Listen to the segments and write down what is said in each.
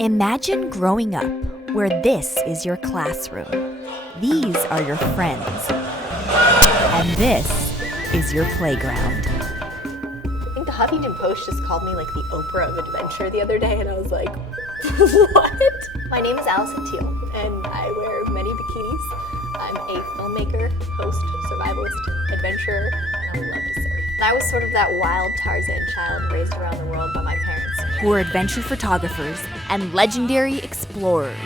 Imagine growing up where this is your classroom, these are your friends, and this is your playground. I think the Huffington Post just called me like the Oprah of adventure the other day, and I was like, what? My name is Alison Teal, and I wear many bikinis. I'm a filmmaker, host, survivalist, adventurer, and I love to surf. And I was sort of that wild Tarzan child raised around the world by my parents. Who are adventure photographers and legendary explorers.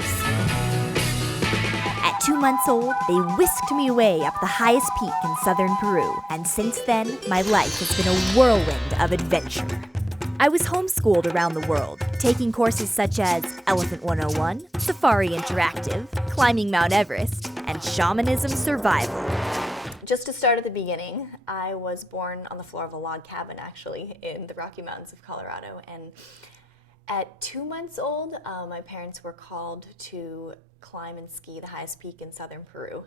At 2 months old, they whisked me away up the highest peak in southern Peru, and since then, my life has been a whirlwind of adventure. I was homeschooled around the world, taking courses such as Elephant 101, Safari Interactive, Climbing Mount Everest, and Shamanism Survival. Just to start at the beginning, I was born on the floor of a log cabin, actually, in the Rocky Mountains of Colorado. And at 2 months old, my parents were called to climb and ski the highest peak in southern Peru.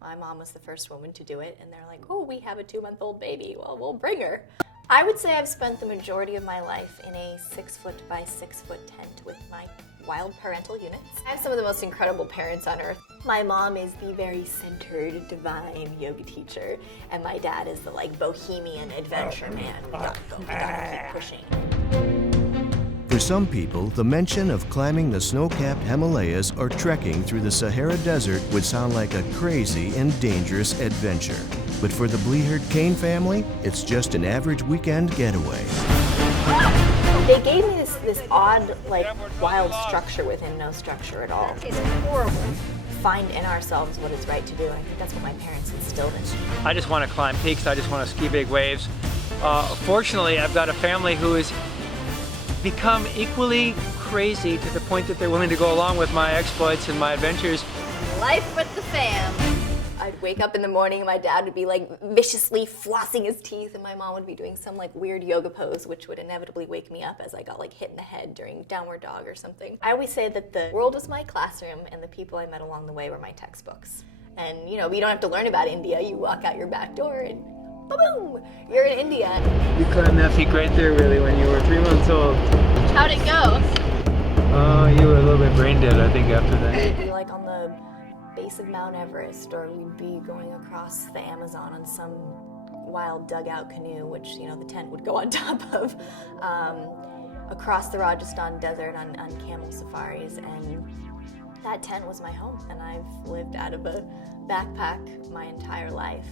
My mom was the first woman to do it, and they're like, oh, we have a 2-month-old baby, well, we'll bring her. I would say I've spent the majority of my life in a 6-foot by 6-foot tent with my wild parental units. I have some of the most incredible parents on earth. My mom is the very centered, divine yoga teacher, and my dad is the bohemian adventure man. We gotta keep pushing. For some people, the mention of climbing the snow-capped Himalayas or trekking through the Sahara Desert would sound like a crazy and dangerous adventure. But for the Bleehard-Kane family, it's just an average weekend getaway. They gave me this odd, wild structure within no structure at all. It's horrible. Find in ourselves what is right to do. I think that's what my parents instilled in me. I just want to climb peaks. I just want to ski big waves. Fortunately, I've got a family who has become equally crazy to the point that they're willing to go along with my exploits and my adventures. Life with the fam. I'd wake up in the morning and my dad would be viciously flossing his teeth, and my mom would be doing some weird yoga pose, which would inevitably wake me up as I got hit in the head during downward dog or something. I always say that the world was my classroom and the people I met along the way were my textbooks. And we don't have to learn about India. You walk out your back door and boom, you're in India. You climbed that peak right there really when you were 3 months old. How'd it go? You were a little bit brain dead, I think, after that. We'd be on the base of Mount Everest, or we'd be going across the Amazon on some wild dugout canoe, which the tent would go on top of, across the Rajasthan desert on camel safaris, and that tent was my home, and I've lived out of a backpack my entire life,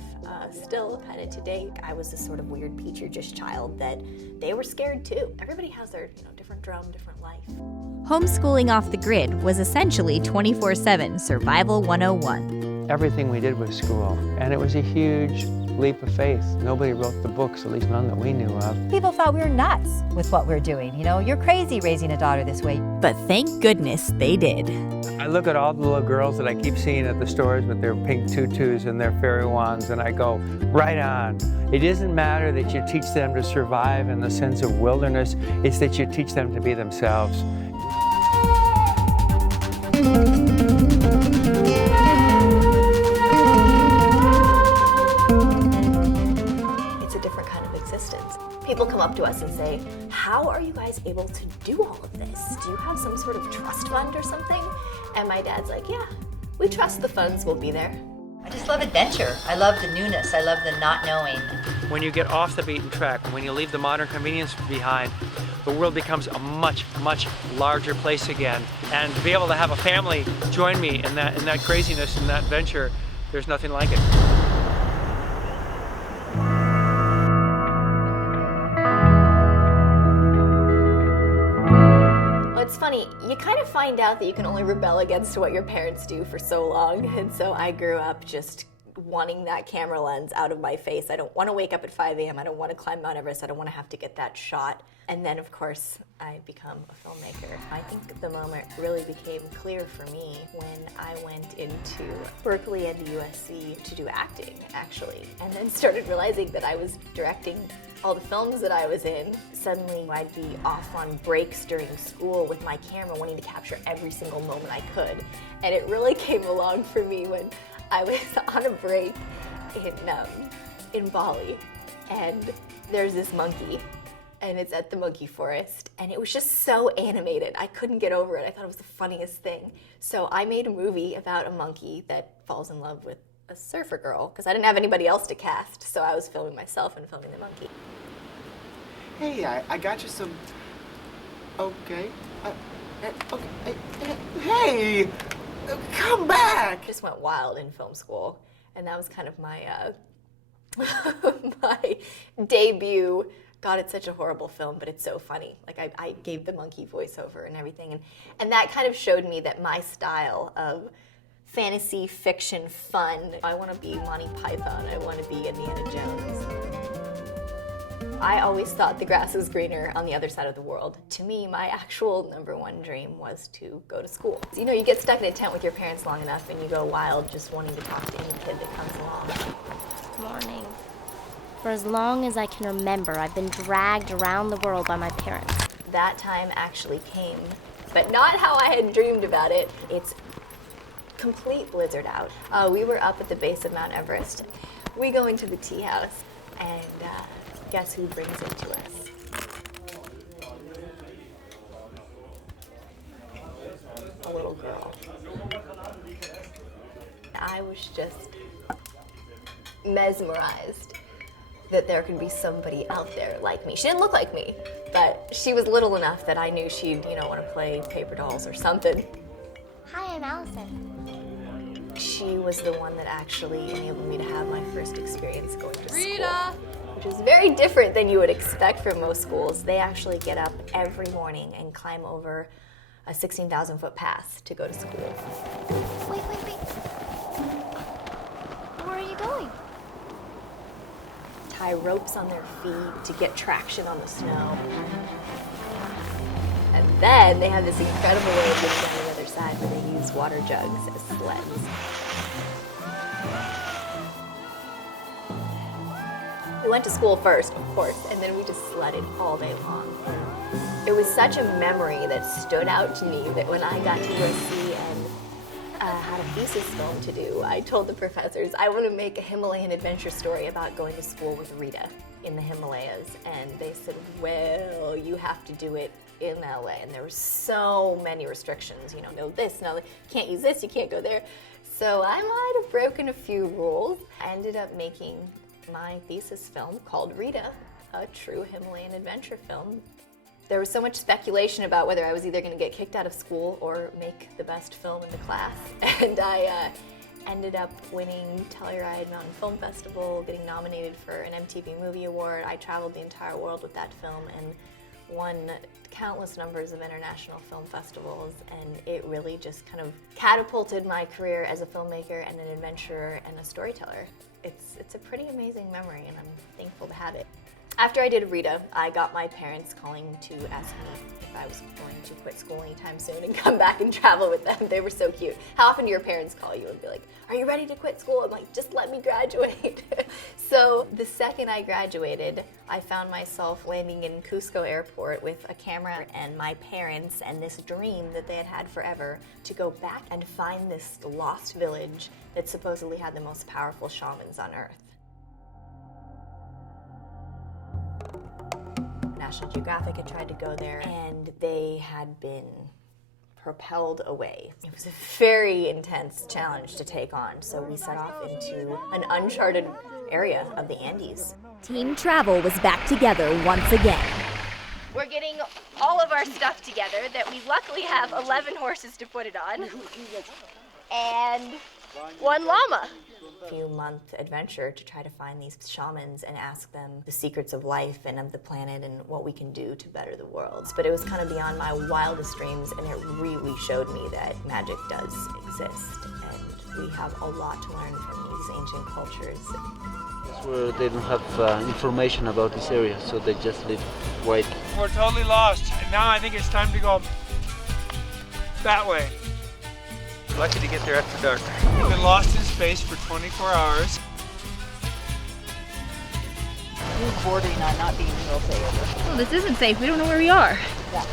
still kind of to date. I was this sort of weird petri dish child that they were scared too. Everybody has their different drum, different life. Homeschooling off the grid was essentially 24/7 Survival 101. Everything we did was school, and it was a huge leap of faith. Nobody wrote the books, at least none that we knew of. People thought we were nuts with what we were doing. You're crazy raising a daughter this way. But thank goodness they did. I look at all the little girls that I keep seeing at the stores with their pink tutus and their fairy wands, and I go, right on. It doesn't matter that you teach them to survive in the sense of wilderness, it's that you teach them to be themselves. People come up to us and say, how are you guys able to do all of this? Do you have some sort of trust fund or something? And my dad's like, yeah, we trust the funds will be there. I just love adventure. I love the newness. I love the not knowing. When you get off the beaten track, and when you leave the modern convenience behind, the world becomes a much, much larger place again. And to be able to have a family join me in that craziness, in that adventure, there's nothing like it. It's funny, you kind of find out that you can only rebel against what your parents do for so long, and so I grew up just wanting that camera lens out of my face. I don't want to wake up at 5 a.m. I don't want to climb Mount Everest. I don't want to have to get that shot. And then, of course, I become a filmmaker. I think the moment really became clear for me when I went into Berkeley and USC to do acting, actually, and then started realizing that I was directing all the films that I was in. Suddenly, I'd be off on breaks during school with my camera, wanting to capture every single moment I could. And it really came along for me when I was on a break in Bali, and there's this monkey and it's at the monkey forest, and it was just so animated. I couldn't get over it. I thought it was the funniest thing. So I made a movie about a monkey that falls in love with a surfer girl, because I didn't have anybody else to cast, so I was filming myself and filming the monkey. Hey, I got you some... Okay. Okay. Hey! Come back! Just went wild in film school, and that was kind of my my debut. God, it's such a horrible film, but it's so funny. Like, I gave the monkey voiceover and everything, and that kind of showed me that my style of fantasy, fiction, fun, I want to be Monty Python, I want to be Indiana Jones. I always thought the grass was greener on the other side of the world. To me, my actual #1 dream was to go to school. You know, you get stuck in a tent with your parents long enough and you go wild just wanting to talk to any kid that comes along. Morning. For as long as I can remember, I've been dragged around the world by my parents. That time actually came, but not how I had dreamed about it. It's complete blizzard out. We were up at the base of Mount Everest. We go into the tea house, and guess who brings it to us? A little girl. I was just mesmerized that there could be somebody out there like me. She didn't look like me, but she was little enough that I knew she'd, want to play paper dolls or something. Hi, I'm Allison. She was the one that actually enabled me to have my first experience going to school. Which is very different than you would expect from most schools. They actually get up every morning and climb over a 16,000-foot pass to go to school. Wait. Where are you going? Tie ropes on their feet to get traction on the snow. And then they have this incredible way of getting on the other side where they use water jugs as sleds. We went to school first, of course, and then we just sledded all day long. It was such a memory that stood out to me that when I got to USC and had a thesis film to do, I told the professors, I want to make a Himalayan adventure story about going to school with Rita in the Himalayas. And they said, well, you have to do it in LA. And there were so many restrictions, no this, no, can't use this, you can't go there. So I might have broken a few rules. I ended up making my thesis film called Rita, a true Himalayan adventure film. There was so much speculation about whether I was either going to get kicked out of school or make the best film in the class. And I ended up winning Telluride Mountain Film Festival, getting nominated for an MTV Movie Award. I traveled the entire world with that film and won countless numbers of international film festivals, and it really just kind of catapulted my career as a filmmaker and an adventurer and a storyteller. It's a pretty amazing memory, and I'm thankful to have it. After I did Rita, I got my parents calling to ask me if I was going to quit school anytime soon and come back and travel with them. They were so cute. How often do your parents call you and be like, are you ready to quit school? I'm like, just let me graduate. So the second I graduated, I found myself landing in Cusco Airport with a camera and my parents and this dream that they had had forever to go back and find this lost village that supposedly had the most powerful shamans on Earth. National Geographic had tried to go there, and they had been propelled away. It was a very intense challenge to take on, so we set off into an uncharted area of the Andes. Team Travel was back together once again. We're getting all of our stuff together that we luckily have 11 horses to put it on, and 1 llama. Few-month adventure to try to find these shamans and ask them the secrets of life and of the planet and what we can do to better the world. But it was kind of beyond my wildest dreams, and it really showed me that magic does exist, and we have a lot to learn from these ancient cultures. Where they don't have information about this area, so they just live white. We're totally lost. Now I think it's time to go that way. Lucky to get there after dark. We've been lost in space for 24 hours. You're bordering on not being real safe. Well, this isn't safe. We don't know where we are. Yeah.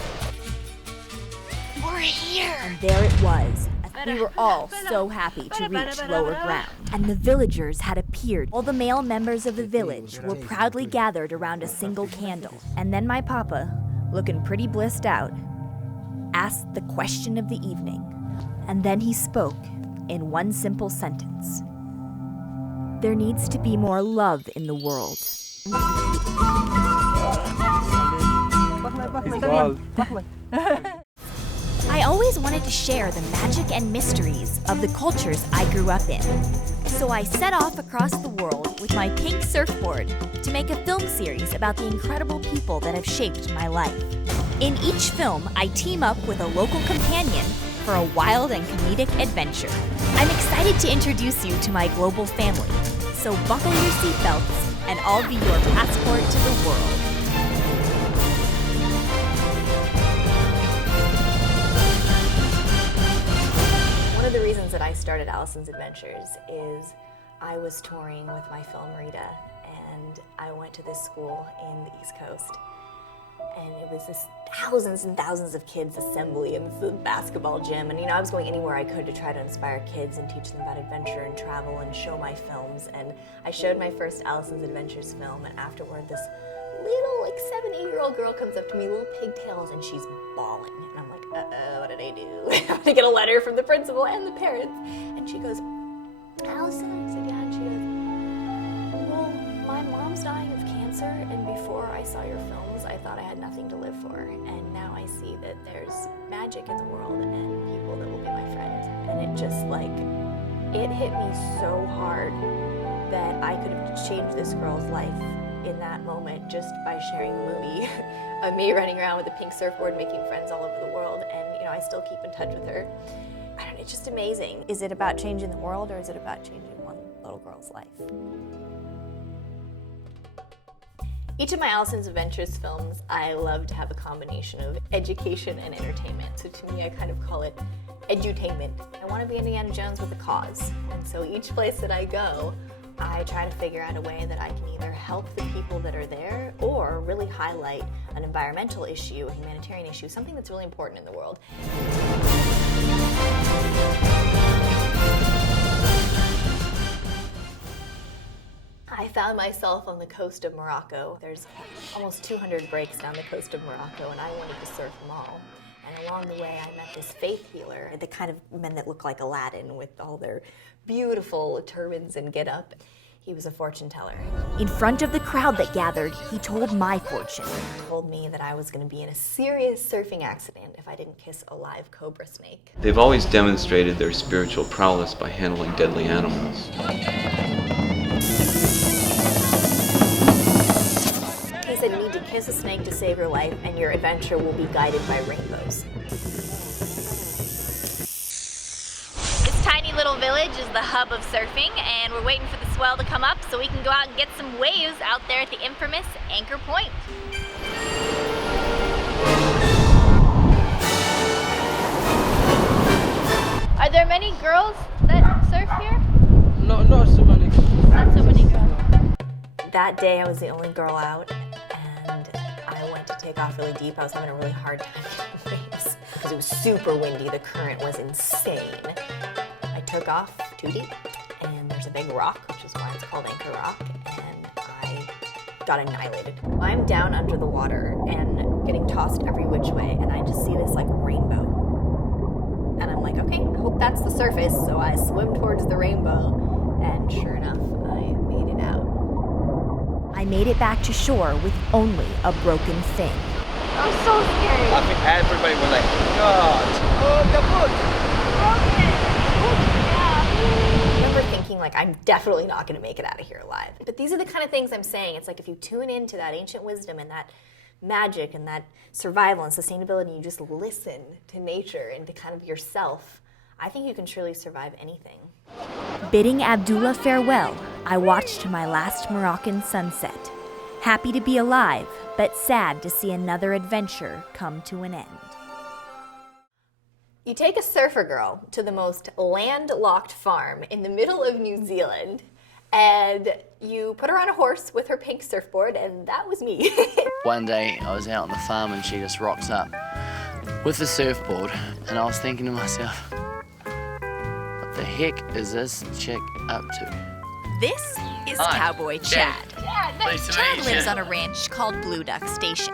We're here. And there it was, a We were all so happy to reach lower ground, and the villagers had appeared. All the male members of the village were proudly gathered around a single candle. And then my papa, looking pretty blissed out, asked the question of the evening. And then he spoke in one simple sentence. There needs to be more love in the world. I always wanted to share the magic and mysteries of the cultures I grew up in. So I set off across the world with my pink surfboard to make a film series about the incredible people that have shaped my life. In each film, I team up with a local companion for a wild and comedic adventure. I'm excited to introduce you to my global family. So buckle your seatbelts and I'll be your passport to the world. One of the reasons that I started Alison's Adventures is I was touring with my film Rita, and I went to this school in the East Coast, and it was this thousands and thousands of kids assembly in the basketball gym, and I was going anywhere I could to try to inspire kids and teach them about adventure and travel and show my films. And I showed my first Alison's Adventures film, and afterward this little 7-8-year-old girl comes up to me, little pigtails, and she's bawling. And I'm like, uh-oh, what did I do? I get a letter from the principal and the parents. And she goes, Alison? I said, yeah. And she goes, well, my mom's dying of cancer, and before I saw your films, I thought I had nothing to live for. And now I see that there's magic in the world and people that will be my friend. And it just it hit me so hard that I could have changed this girl's life in that moment just by sharing a movie of me running around with a pink surfboard making friends all over the world. And I still keep in touch with her. I don't know, it's just amazing. Is it about changing the world, or is it about changing one little girl's life? Each of my Alison's Adventures films, I love to have a combination of education and entertainment. So to me, I kind of call it edutainment. I want to be Indiana Jones with a cause. And so each place that I go, I try to figure out a way that I can either help the people that are there or really highlight an environmental issue, a humanitarian issue, something that's really important in the world. I found myself on the coast of Morocco. There's almost 200 breaks down the coast of Morocco, and I wanted to surf them all. And along the way, I met this faith healer, the kind of men that look like Aladdin with all their beautiful turbans and get up. He was a fortune teller. In front of the crowd that gathered, he told my fortune. He told me that I was going to be in a serious surfing accident if I didn't kiss a live cobra snake. They've always demonstrated their spiritual prowess by handling deadly animals. He said you need to kiss a snake to save your life, and your adventure will be guided by rainbows. This tiny little village is the hub of surfing, and we're waiting for the swell to come up so we can go out and get some waves out there at the infamous Anchor Point. Are there many girls that surf here? No, not so many. Not so many girls. That day I was the only girl out, and I went to take off really deep. I was having a really hard time getting waves because it was super windy. The current was insane. I took off too deep, and there's a big rock, which is why it's called Anchor Rock, and I got annihilated. I'm down under the water and getting tossed every which way, and I just see this rainbow. And I'm like, okay, I hope that's the surface. So I swim towards the rainbow, and sure enough, I made it out. I made it back to shore with only a broken fin. I'm so scared. I think everybody was like, God, oh, the book. I remember thinking, I'm definitely not going to make it out of here alive. But these are the kind of things I'm saying. It's if you tune into that ancient wisdom and that magic and that survival and sustainability, you just listen to nature and to kind of yourself, I think you can truly survive anything. Bidding Abdullah farewell, I watched my last Moroccan sunset. Happy to be alive, but sad to see another adventure come to an end. You take a surfer girl to the most landlocked farm in the middle of New Zealand, and you put her on a horse with her pink surfboard, and that was me. One day I was out on the farm and she just rocks up with the surfboard, and I was thinking to myself, the heck is this chick up to? This is Hi, Cowboy Chad. Nice to Chad meet lives you. on a ranch called Blue Duck Station.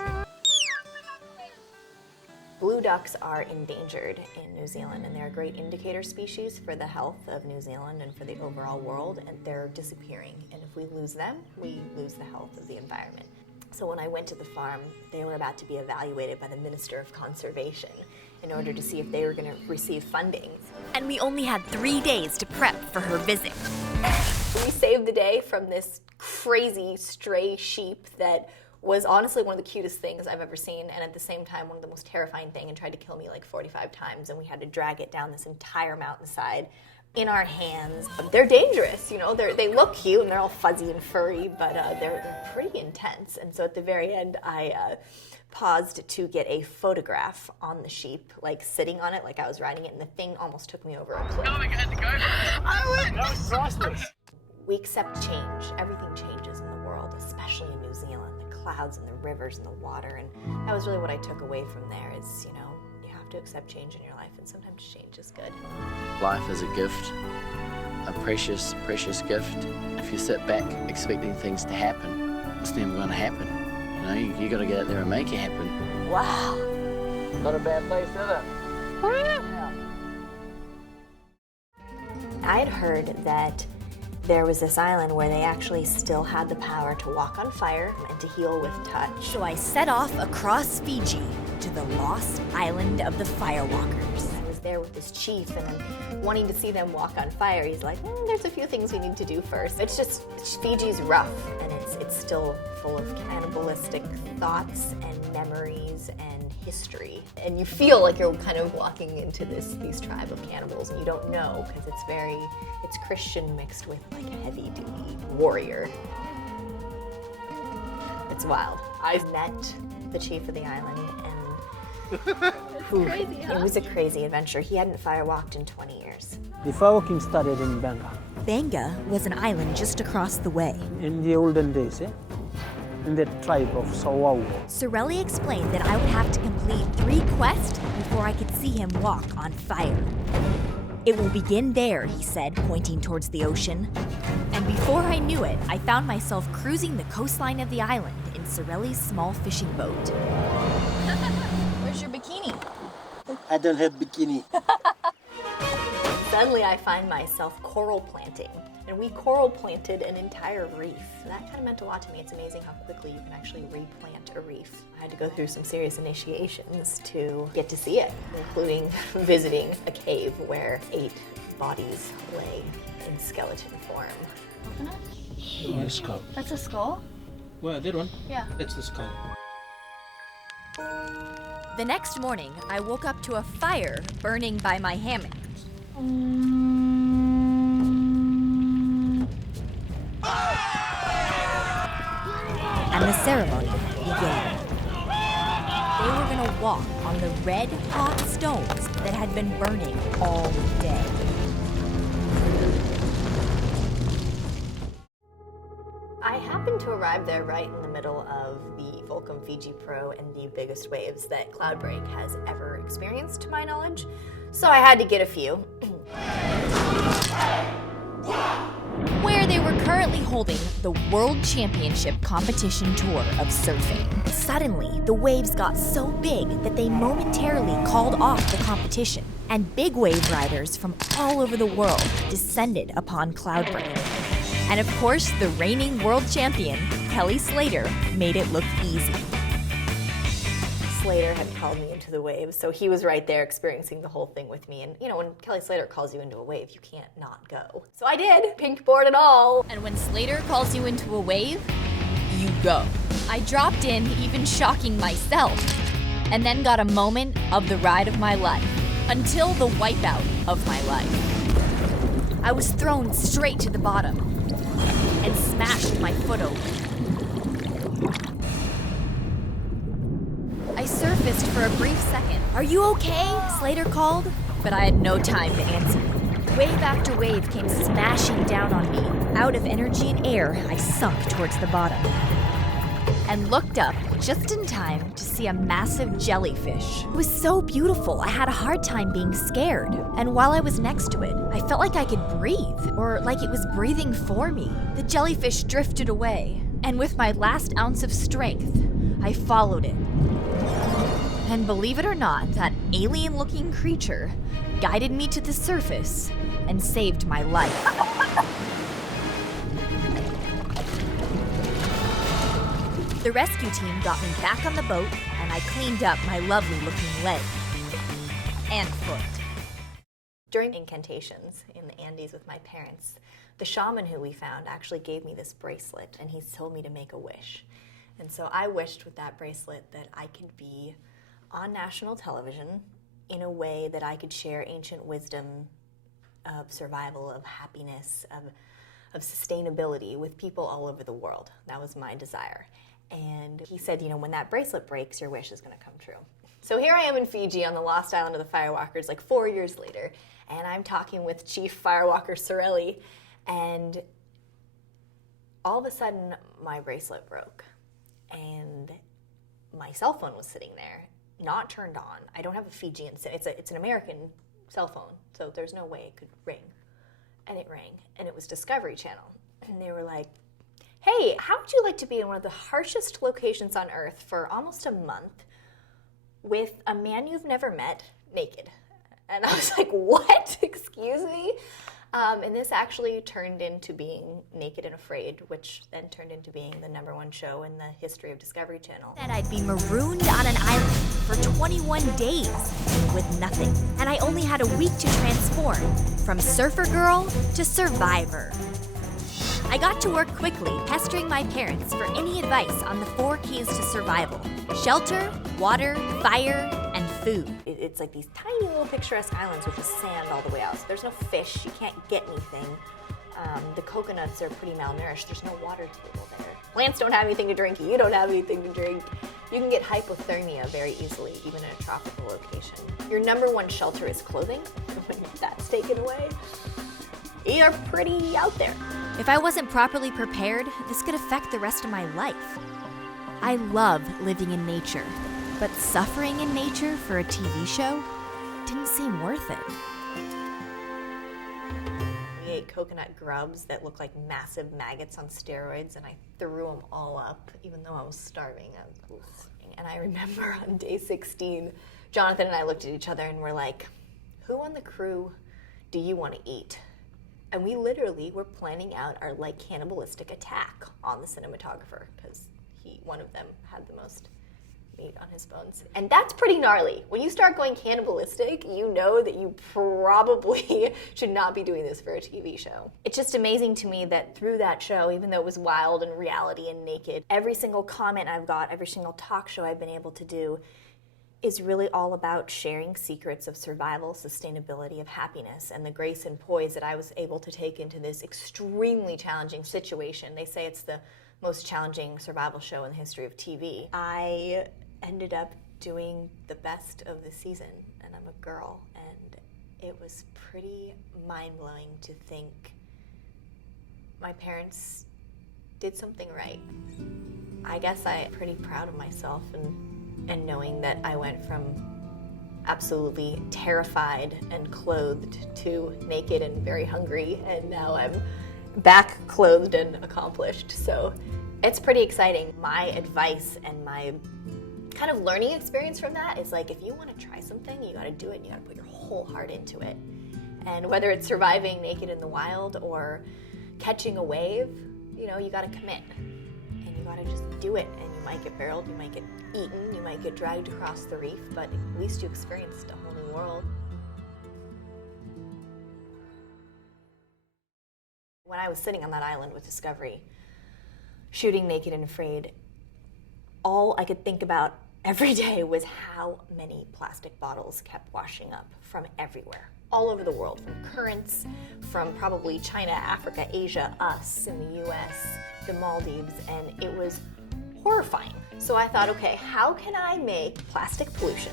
Blue ducks are endangered in New Zealand, and they're a great indicator species for the health of New Zealand and for the overall world, and they're disappearing. And if we lose them, we lose the health of the environment. So when I went to the farm, they were about to be evaluated by the Minister of Conservation in order to see if they were going to receive funding. And we only had 3 days to prep for her visit. We saved the day from this crazy stray sheep that was honestly one of the cutest things I've ever seen, and at the same time one of the most terrifying thing, and tried to kill me like 45 times, and we had to drag it down this entire mountainside in our hands. They're dangerous, you know, they look cute and they're all fuzzy and furry, but they're pretty intense. And so at the very end, I paused to get a photograph on the sheep, like sitting on it like I was riding it, and the thing almost took me over a cliff. That was priceless. We accept change. Everything changes in the world, especially in New Zealand. The clouds and the rivers and the water, and that was really what I took away from there is, you know, you have to accept change in your life, and sometimes change is good. Life is a gift, a precious, precious gift. If you sit back expecting things to happen, it's never going to happen. You know, you got to get out there and make it happen. Wow. Not a bad place, is it? Yeah. I had heard that there was this island where they actually still had the power to walk on fire and to heal with touch. So I set off across Fiji to the lost island of the Firewalkers. I was there with this chief, and I'm wanting to see them walk on fire. He's like, there's a few things we need to do first. It's just, Fiji's rough, and it's still full of cannibalistic thoughts and memories and history. And you feel like you're kind of walking into these tribe of cannibals, and you don't know, because it's Christian mixed with like heavy-duty warrior. It's wild. I met the chief of the island, and it was a crazy adventure. He hadn't firewalked in 20 years. The firewalking started in Banga. Banga was an island just across the way. In the olden days, in the tribe of Sawau. Sorelli explained that I would have to complete 3 quests before I could see him walk on fire. It will begin there, he said, pointing towards the ocean. And before I knew it, I found myself cruising the coastline of the island in Sorelli's small fishing boat. Where's your bikini? I don't have bikini. Suddenly I find myself coral planting, and we coral planted an entire reef. And that kind of meant a lot to me. It's amazing how quickly you can actually replant a reef. I had to go through some serious initiations to get to see it, including visiting a cave where 8 bodies lay in skeleton form. Open it? Oh, a skull. That's a skull? Well, that one? Yeah. That's the skull. The next morning, I woke up to a fire burning by my hammock. And the ceremony began. They were gonna walk on the red hot stones that had been burning all day. I happened to arrive there right in the middle of the Volcom Fiji Pro and the biggest waves that Cloudbreak has ever experienced, to my knowledge. So I had to get a few. Where they were currently holding the World Championship competition tour of surfing. Suddenly, the waves got so big that they momentarily called off the competition, and big wave riders from all over the world descended upon Cloudbreak. And of course, the reigning world champion, Kelly Slater, made it look easy. Slater had called me into the waves, so he was right there experiencing the whole thing with me. And you know, when Kelly Slater calls you into a wave, you can't not go. So I did, pink board and all. And when Slater calls you into a wave, you go. I dropped in, even shocking myself, and then got a moment of the ride of my life, until the wipeout of my life. I was thrown straight to the bottom and smashed my foot open. I surfaced for a brief second. "Are you okay?" Slater called, but I had no time to answer. Wave after wave came smashing down on me. Out of energy and air, I sunk towards the bottom. and looked up just in time to see a massive jellyfish. It was so beautiful, I had a hard time being scared. And while I was next to it, I felt like I could breathe, or like it was breathing for me. The jellyfish drifted away, and with my last ounce of strength, I followed it. And believe it or not, that alien-looking creature guided me to the surface and saved my life. The rescue team got me back on the boat, and I cleaned up my lovely-looking leg and foot. During incantations in the Andes with my parents, the shaman who we found actually gave me this bracelet, and he told me to make a wish. And so I wished with that bracelet that I could be on national television in a way that I could share ancient wisdom of survival, of happiness, of sustainability with people all over the world. That was my desire. And he said, you know, when that bracelet breaks, your wish is going to come true. So here I am in Fiji on the lost island of the firewalkers, like 4 years later, and I'm talking with Chief Firewalker Sorelli, and all of a sudden my bracelet broke, and my cell phone was sitting there, not turned on. I don't have a Fijian, it's an American cell phone, so there's no way it could ring. And it rang, and it was Discovery Channel, and they were like, hey, how would you like to be in one of the harshest locations on Earth for almost a month with a man you've never met naked? And I was like, what? Excuse me? And this actually turned into being Naked and Afraid, which then turned into being the #1 show in the history of Discovery Channel. And I'd be marooned on an island for 21 days with nothing. And I only had a week to transform from surfer girl to survivor. I got to work quickly, pestering my parents for any advice on the 4 keys to survival: shelter, water, fire, and food. It's like these tiny little picturesque islands with the sand all the way out. So there's no fish, you can't get anything. The coconuts are pretty malnourished, there's no water table there. Plants don't have anything to drink, you don't have anything to drink. You can get hypothermia very easily, even in a tropical location. Your #1 shelter is clothing. When that's taken away, you're pretty out there. If I wasn't properly prepared, this could affect the rest of my life. I love living in nature, but suffering in nature for a TV show didn't seem worth it. We ate coconut grubs that looked like massive maggots on steroids, and I threw them all up, even though I was starving. And I remember on day 16, Jonathan and I looked at each other and were like, who on the crew do you want to eat? And we literally were planning out our like cannibalistic attack on the cinematographer, because one of them had the most meat on his bones. And that's pretty gnarly. When you start going cannibalistic, you know that you probably should not be doing this for a TV show. It's just amazing to me that through that show, even though it was wild and reality and naked, every single comment I've got, every single talk show I've been able to do is really all about sharing secrets of survival, sustainability, of happiness, and the grace and poise that I was able to take into this extremely challenging situation. They say it's the most challenging survival show in the history of TV. I ended up doing the best of the season, and I'm a girl, and it was pretty mind-blowing to think my parents did something right. I guess I'm pretty proud of myself and knowing that I went from absolutely terrified and clothed to naked and very hungry, and now I'm back clothed and accomplished. So it's pretty exciting. My advice and my kind of learning experience from that is like, if you want to try something, you got to do it and you got to put your whole heart into it. And whether it's surviving naked in the wild or catching a wave, you know, you got to commit and you got to just do it. And you might get barreled, you might get eaten, you might get dragged across the reef, but at least you experienced a whole new world. When I was sitting on that island with Discovery, shooting Naked and Afraid, all I could think about every day was how many plastic bottles kept washing up from everywhere, all over the world, from currents, from probably China, Africa, Asia, us in the US, the Maldives, and it was horrifying. So I thought, okay, how can I make plastic pollution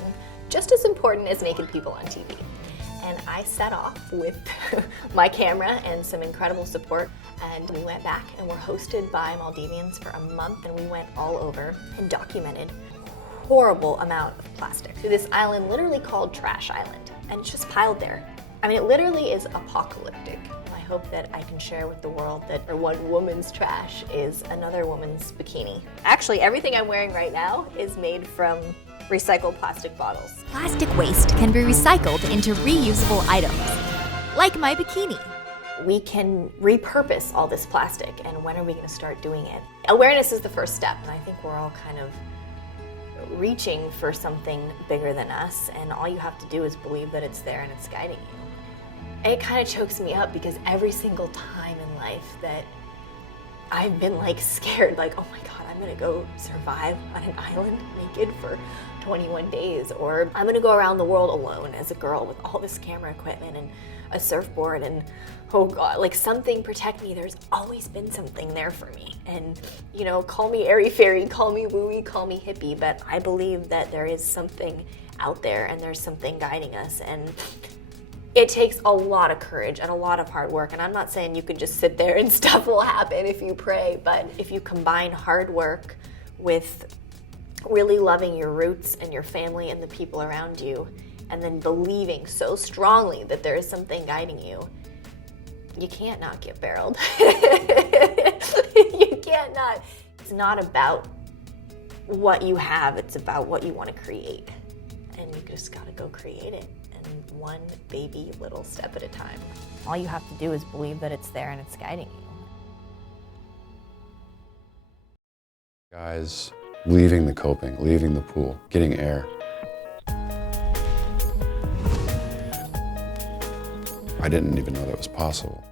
just as important as naked people on TV? And I set off with my camera and some incredible support, and we went back and were hosted by Maldivians for a month, and we went all over and documented horrible amount of plastic to this island literally called Trash Island, and it's just piled there. I mean, it literally is apocalyptic. I hope that I can share with the world that one woman's trash is another woman's bikini. Actually, everything I'm wearing right now is made from recycled plastic bottles. Plastic waste can be recycled into reusable items, like my bikini. We can repurpose all this plastic, and when are we going to start doing it? Awareness is the first step, and I think we're all kind of reaching for something bigger than us, and all you have to do is believe that it's there and it's guiding you. It kind of chokes me up because every single time in life that I've been like scared, like, oh my God, I'm gonna go survive on an island naked for 21 days, or I'm gonna go around the world alone as a girl with all this camera equipment and a surfboard, and oh God, like something protect me. There's always been something there for me. And you know, call me airy-fairy, call me wooey, call me hippie, but I believe that there is something out there and there's something guiding us. And it takes a lot of courage and a lot of hard work. And I'm not saying you can just sit there and stuff will happen if you pray, but if you combine hard work with really loving your roots and your family and the people around you, and then believing so strongly that there is something guiding you, you can't not get barreled. You can't not. It's not about what you have, it's about what you want to create. And you just gotta go create it, and one baby little step at a time. All you have to do is believe that it's there and it's guiding you. Guys leaving the coping, leaving the pool, getting air. I didn't even know that was possible.